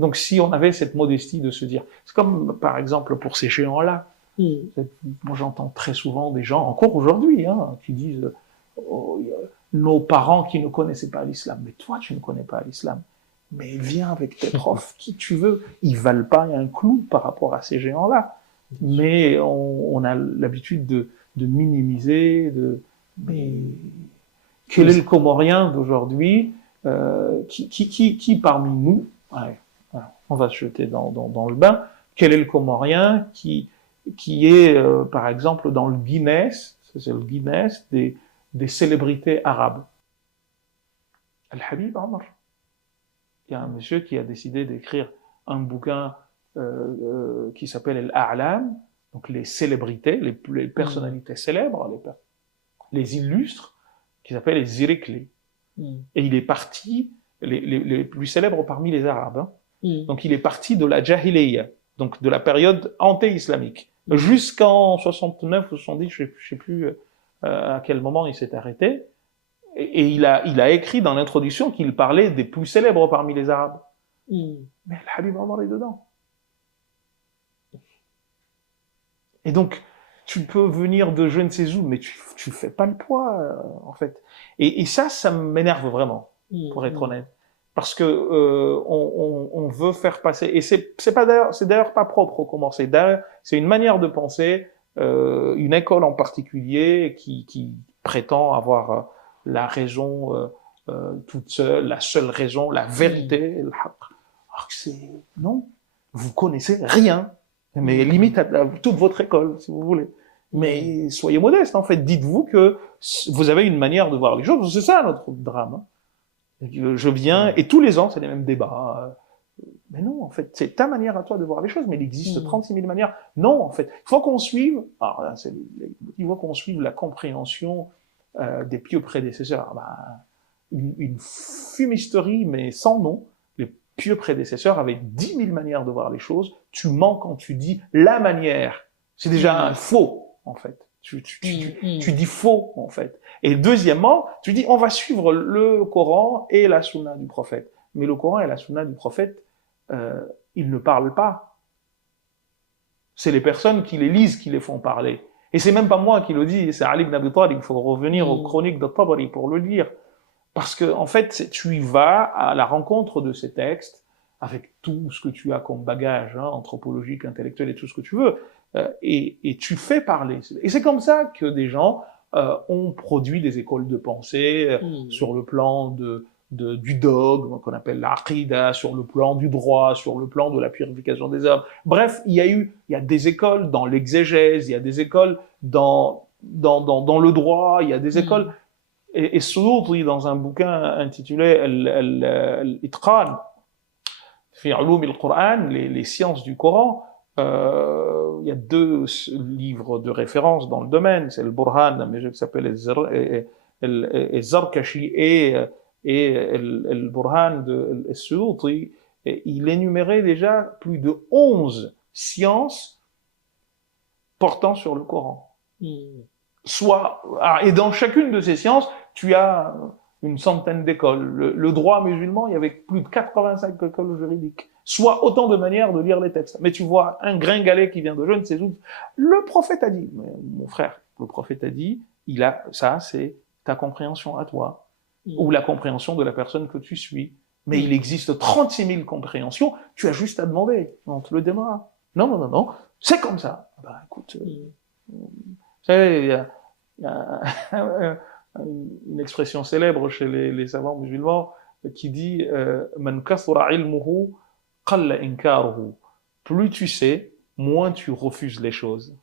Donc si on avait cette modestie de se dire, c'est comme par exemple pour ces géants-là, moi j'entends très souvent des gens, encore aujourd'hui, qui disent oh, nos parents qui ne connaissaient pas l'islam, mais toi tu ne connais pas l'islam, mais viens avec tes profs, qui tu veux, ils valent pas un clou par rapport à ces géants-là. Mais on a l'habitude de minimiser, mais quel est le Comorien d'aujourd'hui qui parmi nous, on va se jeter dans le bain, quel est le Comorien qui est, par exemple, dans le Guinness, c'est le Guinness des célébrités arabes. Al-Habib Omar. Il y a un monsieur qui a décidé d'écrire un bouquin qui s'appelle Al-A'lam, donc les célébrités, les personnalités célèbres, les illustres, qui s'appelle les Zirikli. Et il est parti, les plus célèbres parmi les Arabes. Donc il est parti de la Jahiliya, donc de la période anté-islamique, jusqu'en 69 ou 70, je sais plus à quel moment il s'est arrêté. Et il a écrit dans l'introduction qu'il parlait des plus célèbres parmi les Arabes. Mais le Habib Omar est dedans. Et donc, tu peux venir de je ne sais où, mais tu fais pas le poids, en fait. Et ça m'énerve vraiment, pour être honnête. Parce que on veut faire passer, et c'est d'ailleurs pas propre au comment, c'est une manière de penser, une école en particulier qui prétend avoir la raison toute seule, la seule raison, la vérité, le haqq. Alors que non, vous connaissez rien, mais limite à toute votre école, si vous voulez. Mais soyez modeste, en fait. Dites-vous que vous avez une manière de voir les choses. C'est ça notre drame. Je viens, et tous les ans, c'est les mêmes débats. Mais non, en fait, c'est ta manière à toi de voir les choses, mais il existe 36 000 manières. Non, en fait, il faut qu'on suive, la compréhension des pieux prédécesseurs. Une fumisterie, mais sans nom. Les pieux prédécesseurs avaient 10 000 manières de voir les choses. Tu mens quand tu dis la manière. C'est déjà un faux, en fait. Tu dis faux, en fait. Et deuxièmement, tu dis, on va suivre le Coran et la Sunna du prophète. Mais le Coran et la Sunna du prophète, ils ne parlent pas. C'est les personnes qui les lisent qui les font parler. Et c'est même pas moi qui le dis, c'est Ali ibn Abi Talib. Il faut revenir aux chroniques de Tabari pour le dire. Parce que, en fait, tu y vas à la rencontre de ces textes, avec tout ce que tu as comme bagage, anthropologique, intellectuel et tout ce que tu veux, et tu fais parler. Et c'est comme ça que des gens ont produit des écoles de pensée sur le plan du dogme, qu'on appelle l'aqida, sur le plan du droit, sur le plan de la purification des âmes. Bref, il y a des écoles dans l'exégèse, il y a des écoles dans le droit, il y a des écoles. Et Suyuti, dans un bouquin intitulé Al-Itqan, fi ulum al-Qur'an, les sciences du Coran, il y a 2 livres de référence dans le domaine, c'est le Burhan, un monsieur qui s'appelle Zarkashi et le Burhan de Suyuti. Il énumérait déjà plus de 11 sciences portant sur le Coran. Et dans chacune de ces sciences, tu as une centaine d'écoles. Le droit musulman, il y avait plus de 85 écoles juridiques. Soit autant de manières de lire les textes. Mais tu vois un gringalet qui vient de je ne sais où. Le prophète a dit, mon frère, le prophète a dit, ça c'est ta compréhension à toi, ou la compréhension de la personne que tu suis. Mais il existe 36 000 compréhensions, tu as juste à demander, on te le donnera. Non, c'est comme ça. Écoute, vous savez, il y a une expression célèbre chez les savants musulmans qui dit Man kathura ilmuhu qalla inkaruhu. Plus tu sais, moins tu refuses les choses,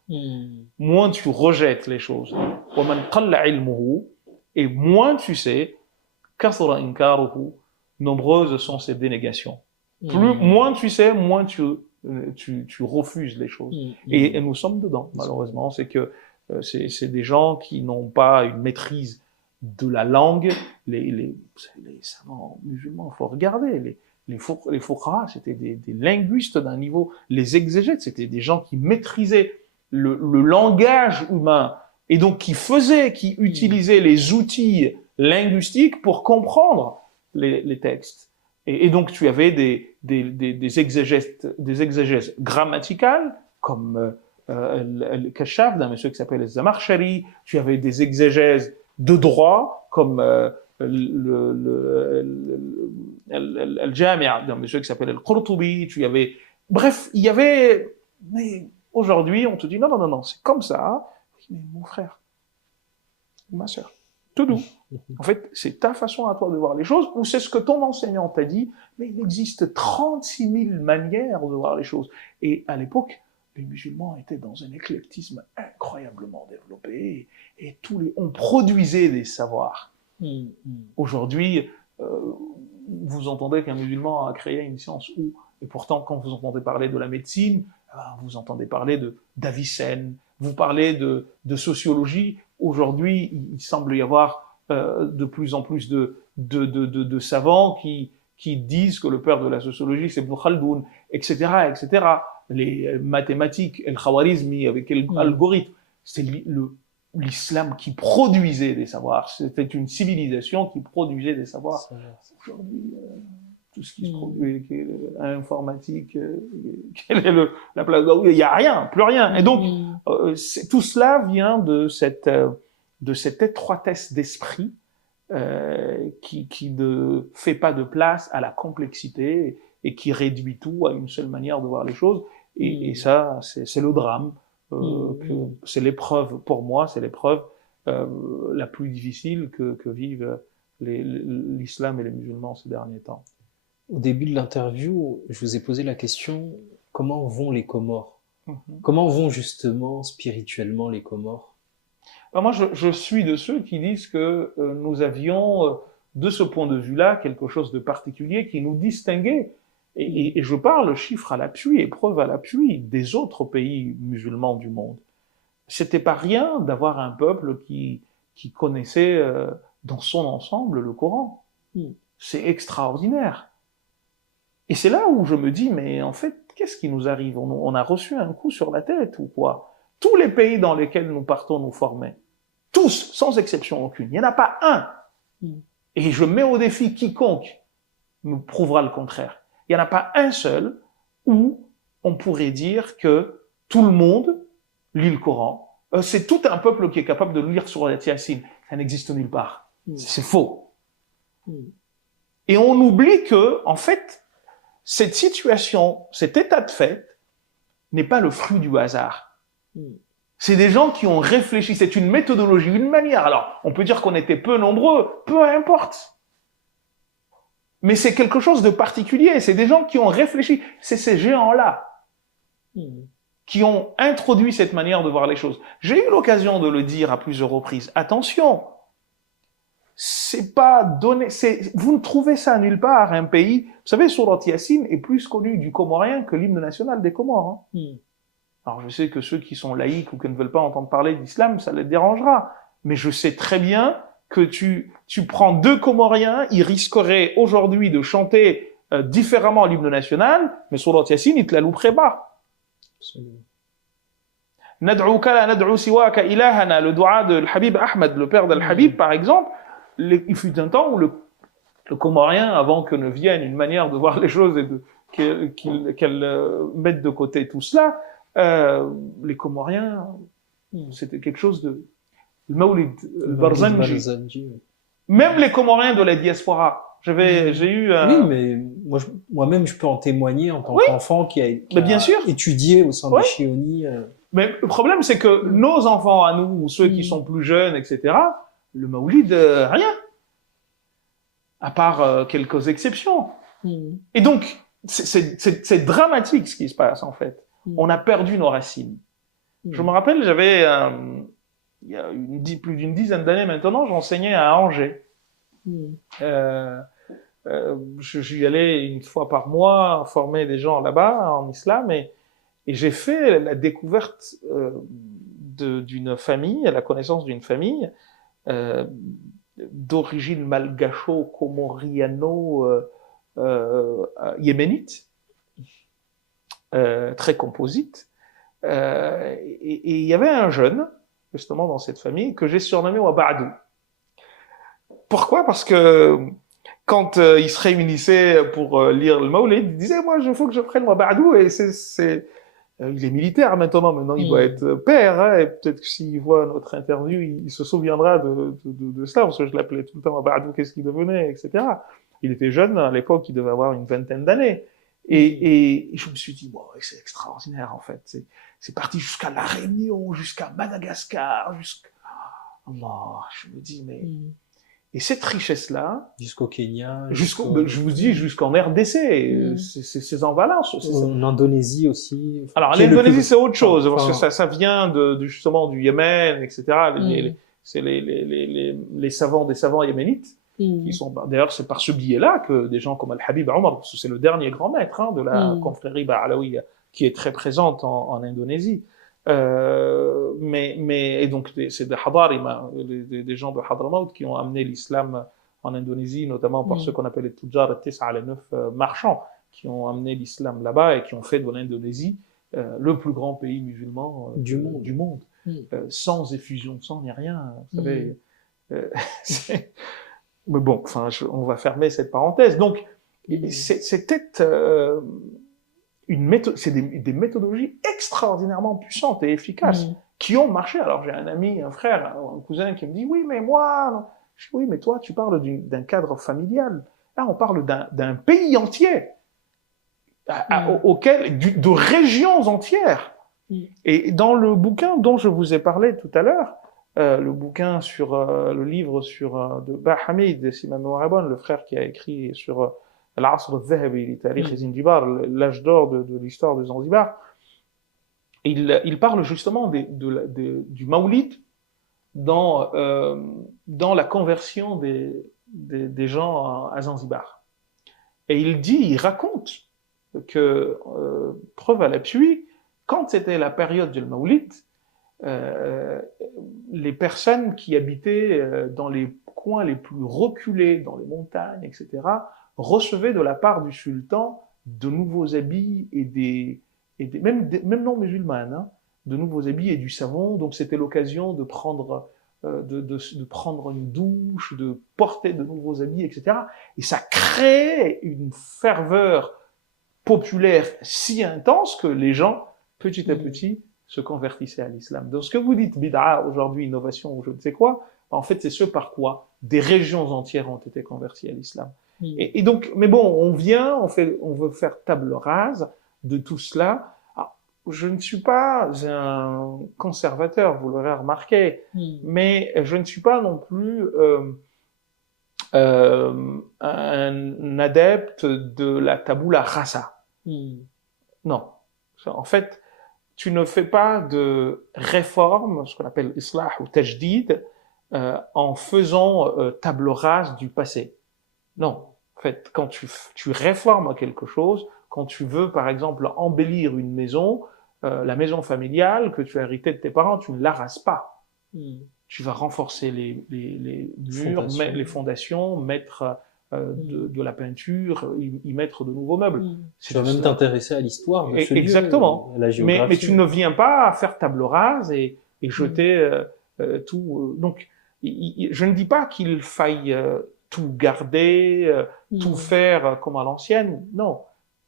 moins tu rejettes les choses. Wa man qalla ilmuhu, et moins tu sais, kathura inkaruhu, nombreuses sont ses dénégations. Moins tu sais, moins tu refuses les choses. Et nous sommes dedans, malheureusement. C'est que c'est des gens qui n'ont pas une maîtrise de la langue. Les savants musulmans, il faut regarder. Les fuqaha, c'était des linguistes d'un niveau. Les exégètes, c'était des gens qui maîtrisaient le langage humain et donc qui utilisaient les outils linguistiques pour comprendre les textes. Et donc tu avais des exégèses grammaticales, comme le Kashaf d'un monsieur qui s'appelle Zamarshari. Tu avais des exégèses de droit, comme le Jami'a d'un monsieur qui s'appelle Al-Qurtubi. Tu avais, bref, il y avait, mais aujourd'hui, on te dit non, non, non, non, c'est comme ça. Mais mon frère, ma sœur, tout doux. En fait, c'est ta façon à toi de voir les choses, ou c'est ce que ton enseignant t'a dit, mais il existe 36 000 manières de voir les choses. Et à l'époque, les musulmans étaient dans un éclectisme incroyablement développé, et on produisait des savoirs. Aujourd'hui, vous entendez qu'un musulman a créé une science où, et pourtant, quand vous entendez parler de la médecine, vous entendez parler d'Avicenne, vous parlez de sociologie. Aujourd'hui, il semble y avoir de plus en plus de savants qui disent que le père de la sociologie, c'est Ibn Khaldoun, etc., etc. Les mathématiques, el Khawarizmi, avec l'algorithme, c'est l'islam qui produisait des savoirs. C'était une civilisation qui produisait des savoirs. Aujourd'hui, tout ce qui se produit, informatique, quelle est la place d'où il n'y a rien, plus rien. Et donc, tout cela vient de cette étroitesse d'esprit qui ne fait pas de place à la complexité et qui réduit tout à une seule manière de voir les choses. Et ça, c'est le drame. C'est l'épreuve, pour moi, c'est l'épreuve la plus difficile que vivent l'islam et les musulmans ces derniers temps. Au début de l'interview, je vous ai posé la question, comment vont les Comores? Comment vont justement spirituellement les Comores? Alors moi, je suis de ceux qui disent que nous avions, de ce point de vue-là, quelque chose de particulier qui nous distinguait. Et je parle chiffres à l'appui et preuves à l'appui des autres pays musulmans du monde. C'était pas rien d'avoir un peuple qui connaissait dans son ensemble le Coran. C'est extraordinaire. Et c'est là où je me dis, mais en fait, qu'est-ce qui nous arrive? On a reçu un coup sur la tête ou quoi? Tous les pays dans lesquels nous partons nous former, tous, sans exception aucune, il n'y en a pas un. Et je mets au défi quiconque nous prouvera le contraire. Il n'y en a pas un seul où on pourrait dire que tout le monde lit le Coran. C'est tout un peuple qui est capable de lire Surat Yassine. Ça n'existe nulle part. C'est faux. Et on oublie que, en fait, cette situation, cet état de fait, n'est pas le fruit du hasard. C'est des gens qui ont réfléchi. C'est une méthodologie, une manière. Alors, on peut dire qu'on était peu nombreux, peu importe. Mais c'est quelque chose de particulier. C'est des gens qui ont réfléchi. C'est ces géants-là qui ont introduit cette manière de voir les choses. J'ai eu l'occasion de le dire à plusieurs reprises. Attention, c'est pas donné. Vous ne trouvez ça nulle part. Un pays, vous savez, Surat Yassine est plus connu du Comorien que l'hymne national des Comores. Alors je sais que ceux qui sont laïcs ou qui ne veulent pas entendre parler d'islam, ça les dérangera. Mais je sais très bien que tu prends deux Comoriens, ils risqueraient aujourd'hui de chanter différemment l'hymne national, mais Surat Yassine, ils te la louperaient bas. Nad'ouka la nad'ou siwaka ilahana, le dua de Habib Ahmed, le père d'Al-Habib, par exemple, il fut un temps où le Comorien, avant que ne vienne une manière de voir les choses et qu'elle mette de côté tout cela, les Comoriens, c'était quelque chose de... Le Mawlid, le Barzanji. Même les Comoriens de la diaspora. J'ai eu... Oui, mais moi-même, je peux en témoigner en tant qu'enfant qui a bien sûr. étudié au sein de Chioni. Mais le problème, c'est que nos enfants à nous, ou ceux qui sont plus jeunes, etc., le Mawlid, rien. À part quelques exceptions. Et donc, c'est dramatique ce qui se passe, en fait. On a perdu nos racines. Je me rappelle, j'avais... il y a plus d'une dizaine d'années maintenant, j'enseignais à Angers. J'y allais une fois par mois former des gens là-bas en islam et j'ai fait la découverte d'une famille, la connaissance d'une famille d'origine malgacho-comoriano-yéménite, très composite. Et il y avait un jeune, justement dans cette famille, que j'ai surnommé Wabadou. Pourquoi? Parce que quand ils se réunissaient pour lire le Maoulid, il disait, moi, il faut que je prenne moi Ba'dou, et il est militaire maintenant il doit être père, hein, et peut-être que s'il voit notre interview, il se souviendra de cela, parce que je l'appelais tout le temps Ba'dou, qu'est-ce qu'il devenait, etc. Il était jeune, à l'époque, il devait avoir une vingtaine d'années. Et je me suis dit, bon, c'est extraordinaire, en fait. C'est parti jusqu'à La Réunion, jusqu'à Madagascar, Allah, je me dis, mais... Et cette richesse-là... Jusqu'au Kenya. Je vous dis, jusqu'en RDC, c'est en Valence. En Indonésie aussi. Alors, l'Indonésie, c'est autre chose, parce que ça vient justement du Yémen, etc. C'est les savants, des savants yéménites, qui sont, d'ailleurs, c'est par ce biais-là que des gens comme Al-Habib Omar, parce que c'est le dernier grand maître, hein, de la confrérie Ba'alawi, qui est très présente en Indonésie. Et donc, c'est des Hadarima, des gens de Hadramaut qui ont amené l'islam en Indonésie, notamment par ceux qu'on appelle les Tujar, les 9 marchands, qui ont amené l'islam là-bas et qui ont fait de l'Indonésie le plus grand pays musulman du monde. Sans effusion, sans ni rien. Vous savez, mais bon, enfin, on va fermer cette parenthèse. Donc, c'était c'est des méthodologies extraordinairement puissantes et efficaces qui ont marché. Alors, j'ai un ami, un frère, un cousin qui me dit, oui, mais moi, je dis, oui, mais toi, tu parles d'un cadre familial. Là, on parle d'un pays entier, de régions entières. Et dans le bouquin dont je vous ai parlé tout à l'heure, le bouquin le livre de Bah Hamid, si ma mémoire est bonne, le frère qui a écrit sur l'Asr al-Dhahabi, l'âge d'or de l'histoire de Zanzibar, il parle justement du Maoulid dans la conversion des gens à Zanzibar. Et il raconte que, preuve à l'appui, quand c'était la période du Maoulid, les personnes qui habitaient dans les coins les plus reculés, dans les montagnes, etc., recevaient de la part du sultan de nouveaux habits et même non musulmanes, hein, de nouveaux habits et du savon. Donc c'était l'occasion de prendre prendre une douche, de porter de nouveaux habits, etc. Et ça créait une ferveur populaire si intense que les gens, petit à petit, se convertissaient à l'islam. Donc ce que vous dites bid'a aujourd'hui, innovation ou je ne sais quoi, en fait c'est ce par quoi des régions entières ont été converties à l'islam. Et donc, mais bon, on veut faire table rase de tout cela. Alors, je ne suis pas un conservateur, vous l'aurez remarqué, mais je ne suis pas non plus un adepte de la tabula rasa. Non. En fait, tu ne fais pas de réforme, ce qu'on appelle islah ou tajdid, en faisant table rase du passé. Non. En fait, quand tu réformes quelque chose, quand tu veux, par exemple, embellir une maison, la maison familiale que tu as héritée de tes parents, tu ne l'arases pas. Tu vas renforcer les murs, les fondations, mettre de la peinture, y mettre de nouveaux meubles. Tu vas même t'intéresser à l'histoire de ce lieu, exactement. à la géographie. Mais tu ne viens pas faire table rase et jeter tout. Donc, je ne dis pas qu'il faille tout garder, tout faire comme à l'ancienne. Non,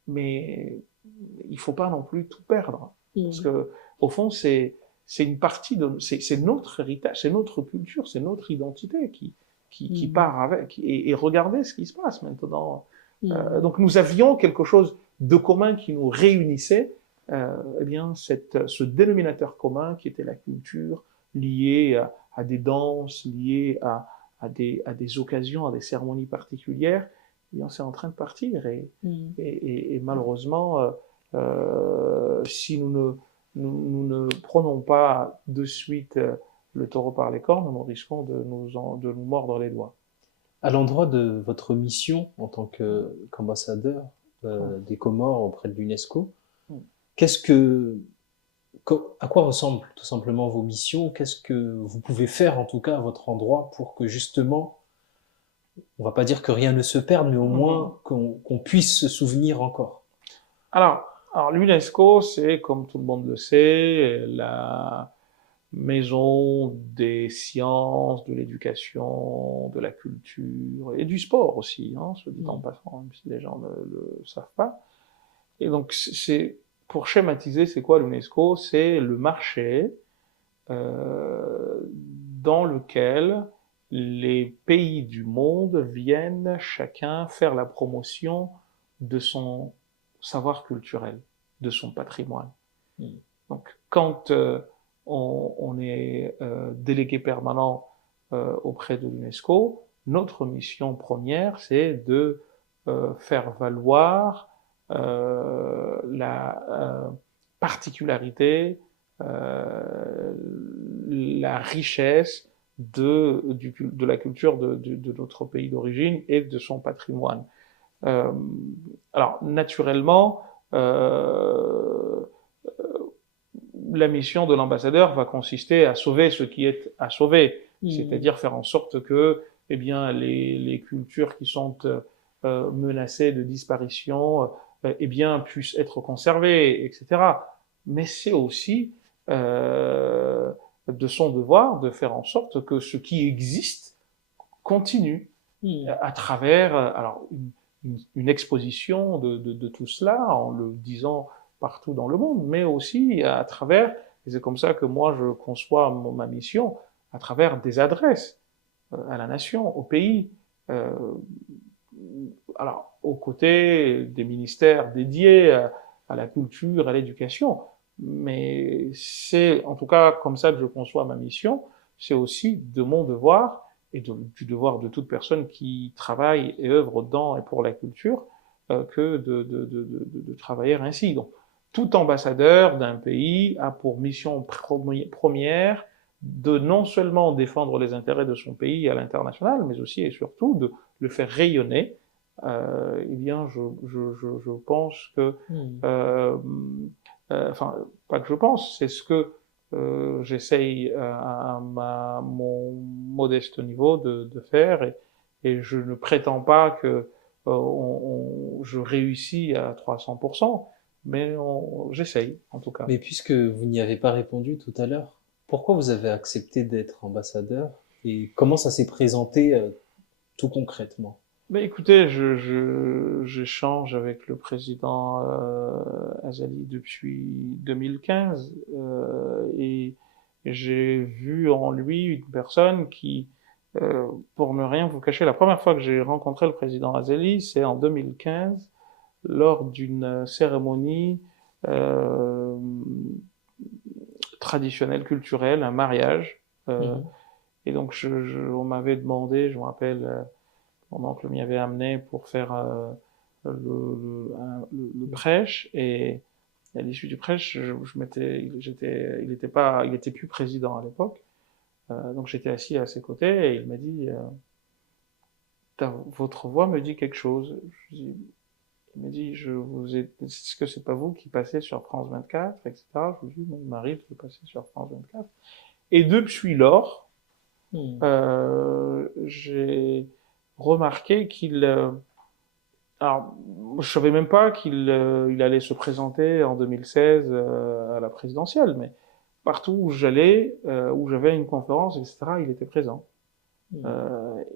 mais il faut pas non plus tout perdre, parce que au fond c'est une partie c'est notre héritage, c'est notre culture, c'est notre identité qui part avec. Et regardez ce qui se passe maintenant. Donc nous avions quelque chose de commun qui nous réunissait, eh bien ce dénominateur commun qui était la culture liée à des danses, liée à des occasions, à des cérémonies particulières. Eh bien c'est en train de partir et malheureusement si nous ne prenons pas de suite le taureau par les cornes, nous risquons de nous mordre les doigts. À l'endroit de votre mission en tant qu'ambassadeur des Comores auprès de l'UNESCO, à quoi ressemblent tout simplement vos missions? Qu'est-ce que vous pouvez faire en tout cas à votre endroit pour que justement, on va pas dire que rien ne se perde, mais au moins qu'on puisse se souvenir encore? Alors l'UNESCO, c'est, comme tout le monde le sait, maison des sciences, de l'éducation, de la culture et du sport aussi, hein, se dit en passant, même si les gens ne le savent pas. Et donc, pour schématiser, c'est quoi l'UNESCO? C'est le marché dans lequel les pays du monde viennent chacun faire la promotion de son savoir culturel, de son patrimoine. Donc, quand on est délégué permanent auprès de l'UNESCO, notre mission première, c'est de faire valoir la particularité, la richesse de la culture de notre pays d'origine et de son patrimoine. Euh, alors, naturellement, la mission de l'ambassadeur va consister à sauver ce qui est à sauver, c'est-à-dire faire en sorte que, eh bien, les cultures qui sont menacées de disparition, eh bien, puissent être conservées, etc. Mais c'est aussi de son devoir de faire en sorte que ce qui existe continue à travers alors une exposition de tout cela en le disant partout dans le monde, mais aussi à travers, et c'est comme ça que moi je conçois ma mission, à travers des adresses à la nation, au pays, euh, alors aux côtés des ministères dédiés à la culture, à l'éducation, mais c'est en tout cas comme ça que je conçois ma mission, c'est aussi de mon devoir et du devoir de toute personne qui travaille et œuvre dans et pour la culture que de travailler ainsi. Donc, tout ambassadeur d'un pays a pour mission première de non seulement défendre les intérêts de son pays à l'international, mais aussi et surtout de le faire rayonner. Eh bien, je pense que, enfin, pas que je pense, c'est ce que j'essaye à mon modeste niveau de faire et je ne prétends pas que je réussis à 300%, mais j'essaye en tout cas. Mais puisque vous n'y avez pas répondu tout à l'heure, pourquoi vous avez accepté d'être ambassadeur et comment ça s'est présenté tout concrètement? Ben écoutez, j'échange avec le président Azali depuis 2015 et j'ai vu en lui une personne qui, pour ne rien vous cacher, la première fois que j'ai rencontré le président Azali, c'est en 2015 lors d'une cérémonie euh, traditionnelle, culturelle, un mariage. Et donc on m'avait demandé, je me rappelle, mon oncle m'y avait amené pour faire le prêche et à l'issue du prêche, il était plus président à l'époque, donc j'étais assis à ses côtés et il m'a dit, votre voix me dit quelque chose. Il m'a dit, est-ce que c'est pas vous qui passez sur France 24, etc. Je lui ai dit, il m'arrive de passer sur France 24. Et depuis lors, j'ai remarqué qu'il alors, je savais même pas il allait se présenter en 2016 à la présidentielle, mais partout où j'allais, où j'avais une conférence, etc., il était présent.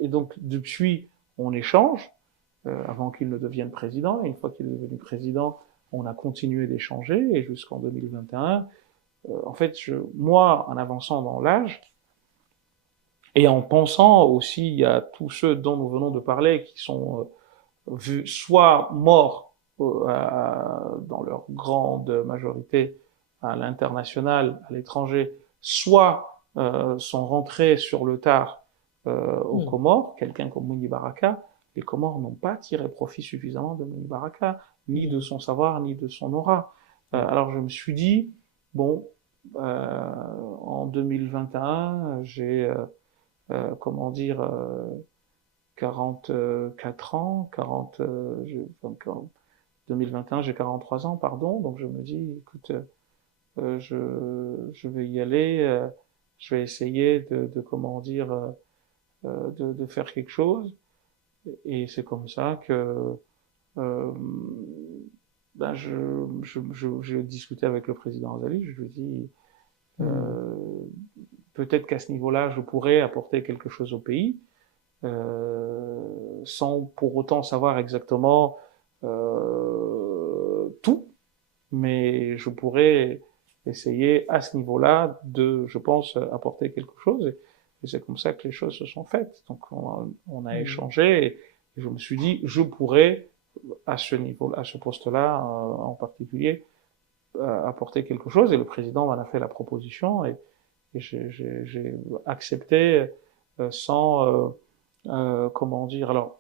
Et donc, depuis, on échange, avant qu'il ne devienne président, et une fois qu'il est devenu président, on a continué d'échanger, et jusqu'en 2021, en fait, moi, en avançant dans l'âge, et en pensant aussi à tous ceux dont nous venons de parler, qui sont vus soit morts dans leur grande majorité à l'international, à l'étranger, soit sont rentrés sur le tard aux Comores, quelqu'un comme Mouni Baraka, les Comores n'ont pas tiré profit suffisamment de Mouni Baraka, ni de son savoir, ni de son aura. Alors je me suis dit, bon, en 2021, j'ai, comment dire, 44 ans, 40, donc en 2021, j'ai 43 ans, pardon, donc je me dis, écoute, je vais y aller, je vais essayer comment dire, de faire quelque chose, et c'est comme ça que ben je discutais avec le président Azali, je lui dis, peut-être qu'à ce niveau-là, je pourrais apporter quelque chose au pays, sans pour autant savoir exactement tout, mais je pourrais essayer à ce niveau-là de, je pense, apporter quelque chose. Et c'est comme ça que les choses se sont faites. Donc on a échangé et je me suis dit, je pourrais à ce niveau, à ce poste-là en particulier, apporter quelque chose. Et le président m'en a fait la proposition et j'ai accepté sans comment dire. Alors